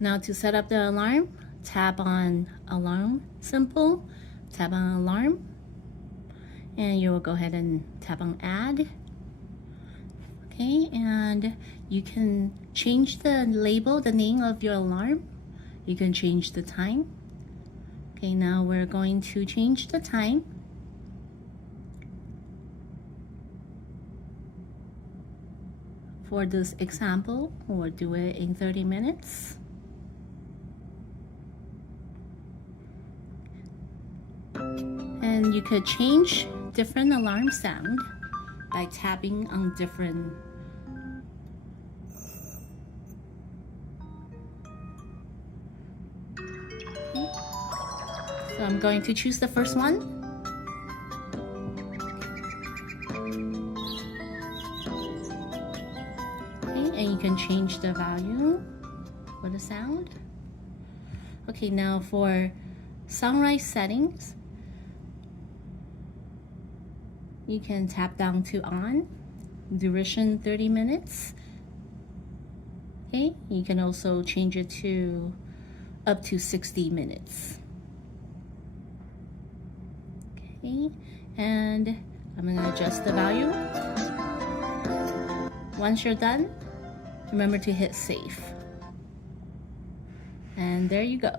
Now to set up the alarm, tap on alarm symbol, tap on alarm, and you will go ahead and tap on add. Okay, and you can change the label, the name of your alarm. You can change the time. Okay, now we're going to change the time. For this example, we'll do it in 30 minutes. And you could change different alarm sound by tapping on different So I'm going to choose the first one. Okay, and you can change the value for the sound. Okay, now for sunrise settings, you can tap down to on, duration 30 minutes. Okay, you can also change it to up to 60 minutes. Okay, and I'm gonna adjust the value. Once you're done, remember to hit save. And there you go.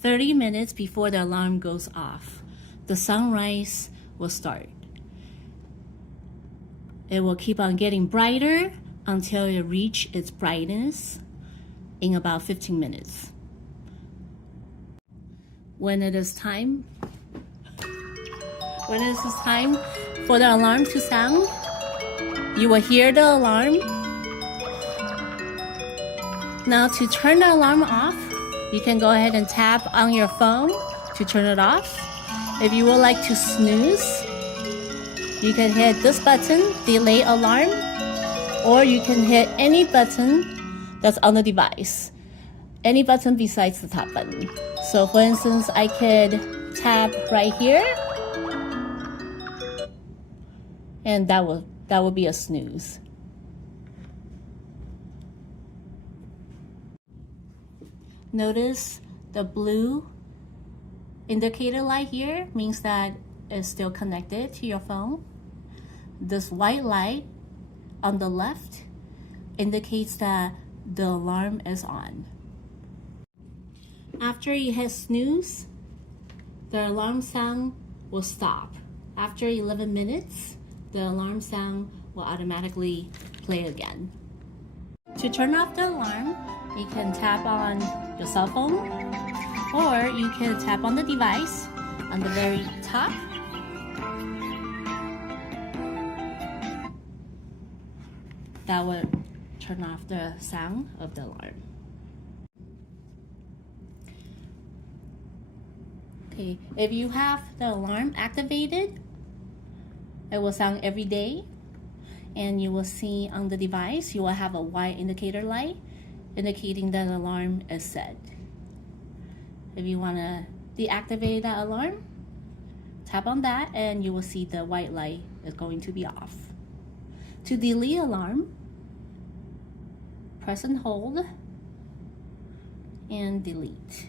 30 minutes before the alarm goes off, the sunrise will start. It will keep on getting brighter until it reaches its brightness in about 15 minutes. When it is time for the alarm to sound, you will hear the alarm. Now to turn the alarm off, you can go ahead and tap on your phone to turn it off. If you would like to snooze, you can hit this button, delay alarm, or you can hit any button that's on the device. Any button besides the top button. So for instance, I could tap right here, and that will be a snooze. Notice the blue indicator light here means that it's still connected to your phone. This white light on the left indicates that the alarm is on. After you hit snooze, the alarm sound will stop. After 11 minutes, the alarm sound will automatically play again. To turn off the alarm, you can tap on your cell phone, or you can tap on the device on the very top. That would turn off the sound of the alarm. Okay, if you have the alarm activated, it will sound every day, and you will see on the device, you will have a white indicator light indicating that the alarm is set. If you want to deactivate that alarm, tap on that and you will see the white light is going to be off. To delete alarm, press and hold and delete.